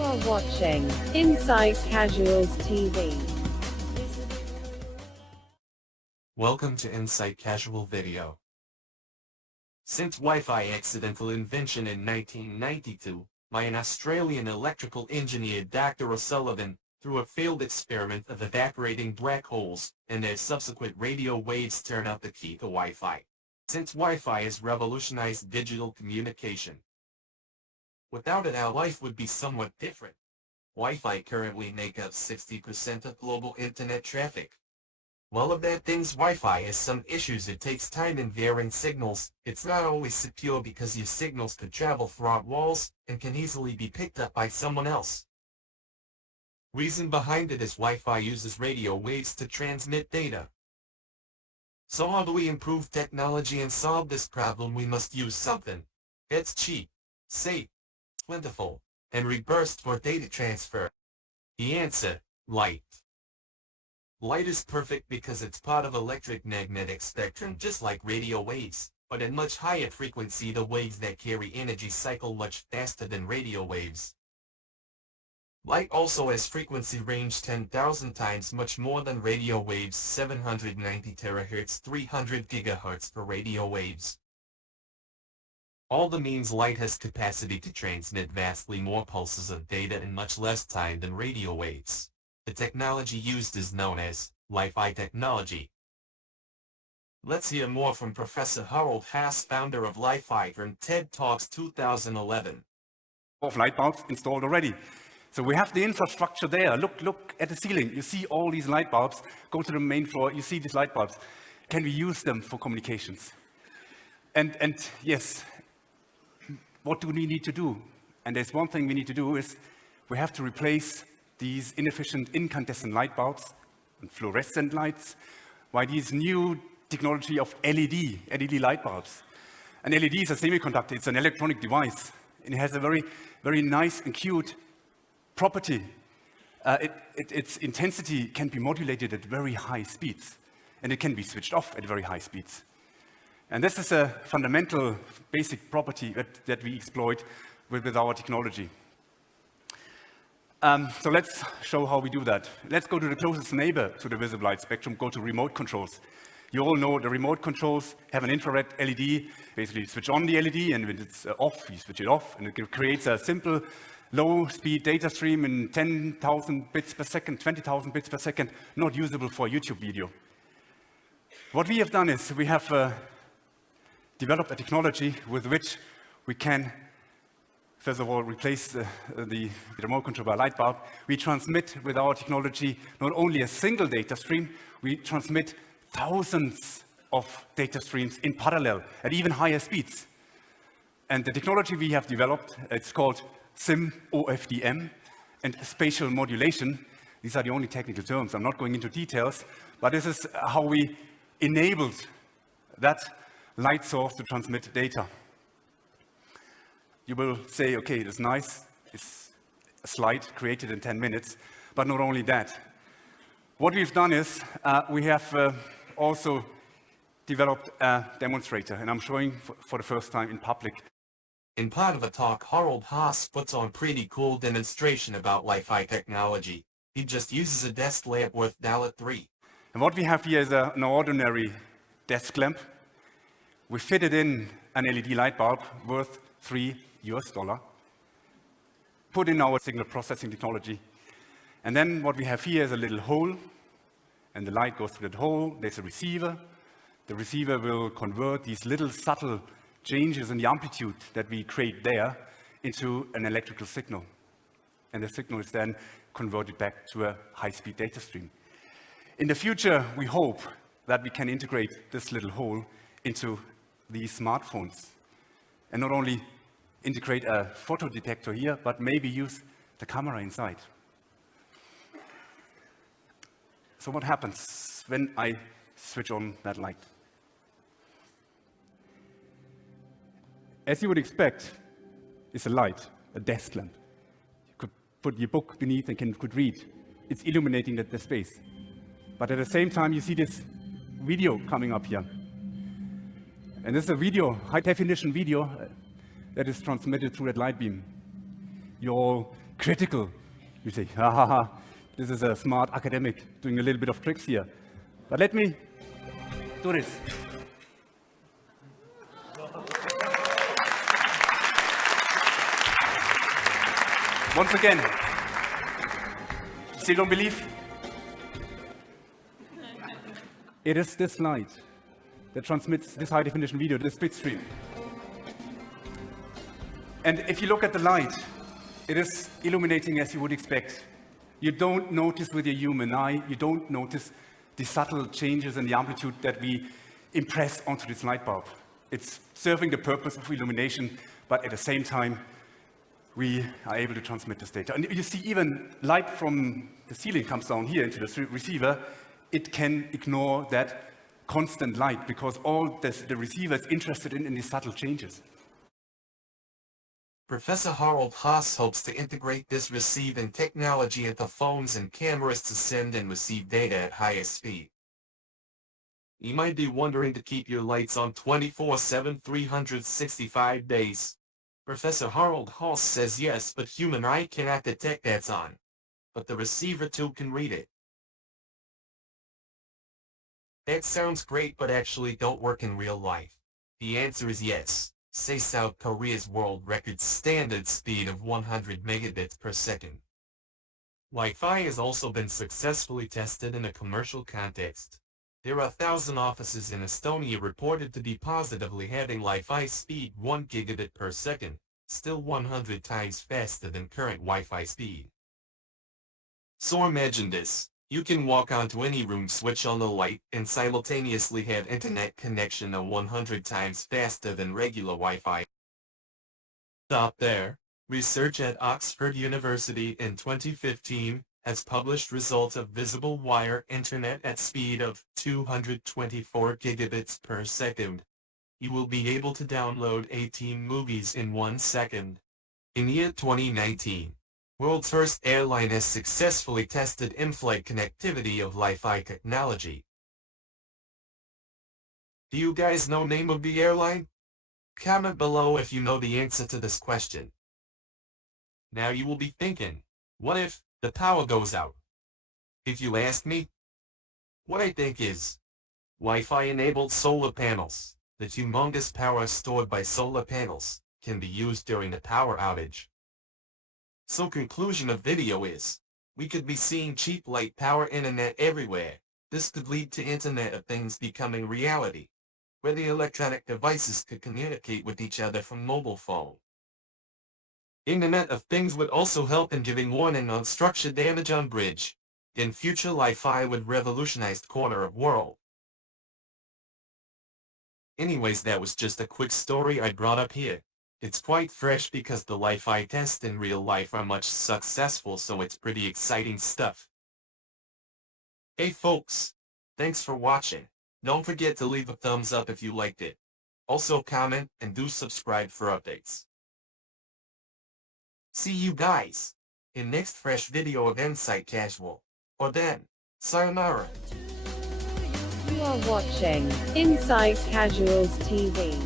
You are watching Inside Casuals TV. Welcome to Insight Casual Video. Since Wi-Fi accidental invention in 1992 by an Australian electrical engineer Dr. O'Sullivan through a failed experiment of evaporating black holes and their subsequent radio waves turn out the key to Wi-Fi. Since Wi-Fi has revolutionized digital communication. Without it, our life would be somewhat different. Wi-Fi currently makes up 60% of global internet traffic. While of bad things, Wi-Fi has some issues. It takes time in varying signals. It's not always secure because your signals could travel throughout walls and can easily be picked up by someone else. Reason behind it is Wi-Fi uses radio waves to transmit data. So how do we improve technology and solve this problem? We must use something that's cheap, safe, plentiful, and robust for data transfer. The answer: light. Light is perfect because it's part of electromagnetic spectrum just like radio waves, but at much higher frequency. The waves that carry energy cycle much faster than radio waves. Light also has frequency range 10,000 times much more than radio waves, 790 terahertz, 300 gigahertz for radio waves. All the means light has capacity to transmit vastly more pulses of data in much less time than radio waves. The technology used is known as Wi-Fi technology. Let's hear more from Professor Harold Haas, founder of Wi-Fi, from TED Talks 2011. Of light bulbs installed already. So we have the infrastructure there. Look at the ceiling. You see all these light bulbs. Go to the main floor. You see these light bulbs. Can we use them for communications? And yes, what do we need to do? And there's one thing we need to do is we have to replace these inefficient incandescent light bulbs and fluorescent lights by these new technology of LED light bulbs. An LED is a semiconductor. It's an electronic device. And it has a very, very nice and cute property. Its intensity can be modulated at very high speeds, and it can be switched off at very high speeds. And this is a fundamental, basic property that we exploit with our technology. So let's show how we do that. Let's go to the closest neighbor to the visible light spectrum, go to remote controls. You all know the remote controls have an infrared LED. Basically, you switch on the LED, and when it's off, you switch it off, and it creates a simple low-speed data stream in 10,000 bits per second, 20,000 bits per second, not usable for a YouTube video. What we have done is we have developed a technology with which we can, first of all, replace the remote control by light bulb. We transmit with our technology not only a single data stream, we transmit thousands of data streams in parallel at even higher speeds. And the technology we have developed, it's called SIM-OFDM and spatial modulation. These are the only technical terms. I'm not going into details, but this is how we enabled that light source to transmit data. You will say, okay, it's nice. It's a slide created in 10 minutes, but not only that. What we've done is we have also developed a demonstrator, and I'm showing for the first time in public. In part of a talk, Harold Haas puts on pretty cool demonstration about Wi-Fi technology. He just uses a desk lamp worth $3. And what we have here is an ordinary desk lamp. We fitted in an LED light bulb worth $3, put in our signal processing technology. And then what we have here is a little hole, and the light goes through that hole. There's a receiver. The receiver will convert these little subtle changes in the amplitude that we create there into an electrical signal. And the signal is then converted back to a high-speed data stream. In the future, we hope that we can integrate this little hole into these smartphones. And not only integrate a photo detector here, but maybe use the camera inside. So what happens when I switch on that light? As you would expect, it's a light, a desk lamp. You could put your book beneath and could read. It's illuminating the space. But at the same time, you see this video coming up here. And this is a video, high-definition video, that is transmitted through that light beam. You all critical. You say, ha ha ha, this is a smart academic doing a little bit of tricks here. But let me do this. Once again, still don't believe? It is this light that transmits this high definition video, this bit stream. And if you look at the light, it is illuminating as you would expect. You don't notice with your human eye, you don't notice the subtle changes in the amplitude that we impress onto this light bulb. It's serving the purpose of illumination, but at the same time, we are able to transmit this data. And you see even light from the ceiling comes down here into the receiver. It can ignore that constant light because all the receiver is interested in these subtle changes. Professor Harold Haas hopes to integrate this receiving technology into phones and cameras to send and receive data at higher speed. You might be wondering to keep your lights on 24/7, 365 days. Professor Harold Haas says yes, but human eye cannot detect that's on. But the receiver too can read it. That sounds great, but actually don't work in real life. The answer is yes. Say South Korea's world record standard speed of 100 megabits per second. Wi-Fi has also been successfully tested in a commercial context. There are 1,000 offices in Estonia reported to be positively having Wi-Fi speed 1 gigabit per second, still 100 times faster than current Wi-Fi speed. So imagine this. You can walk onto any room, switch on the light, and simultaneously have internet connection 100 times faster than regular Wi-Fi. Stop there. Research at Oxford University in 2015 has published results of visible wire internet at speed of 224 gigabits per second. You will be able to download 18 movies in 1 second. In year 2019, world's first airline has successfully tested in-flight connectivity of Wi-Fi technology. Do you guys know the name of the airline? Comment below if you know the answer to this question. Now you will be thinking, what if the power goes out? If you ask me, what I think is, Wi-Fi enabled solar panels, the humongous power stored by solar panels, can be used during a power outage. So conclusion of video is, we could be seeing cheap light power internet everywhere. This could lead to Internet of Things becoming reality, where the electronic devices could communicate with each other from mobile phone. Internet of Things would also help in giving warning on structure damage on bridge. In future, Wi-Fi would revolutionize the corner of world. Anyways, that was just a quick story I brought up here. It's quite fresh because the Wi-Fi tests in real life are much successful, so it's pretty exciting stuff. Hey folks, thanks for watching. Don't forget to leave a thumbs up if you liked it. Also comment and do subscribe for updates. See you guys in next fresh video of Insight Casual. Or then, sayonara. You are watching Insight Casuals TV.